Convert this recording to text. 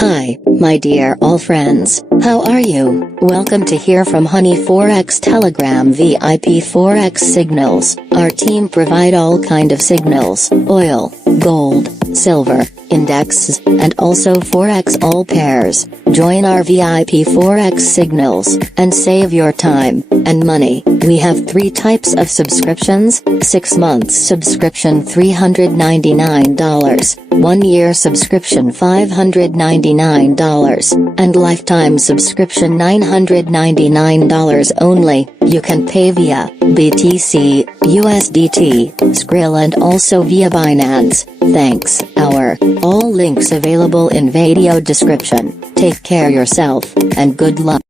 Hi, my dear all friends, how are you? Welcome to Hear from Honey Forex Telegram VIP Forex Signals. Our team provide all kind of signals, oil, gold, silver, indexes, and also Forex all pairs. Join our VIP Forex Signals, and save your time and money. We have 3 types of subscriptions: 6 months subscription $399, 1 year subscription $599, and lifetime subscription $999 only. You can pay via BTC, USDT, Skrill and also via Binance. Thanks. All links available in video description. Take care yourself, and good luck.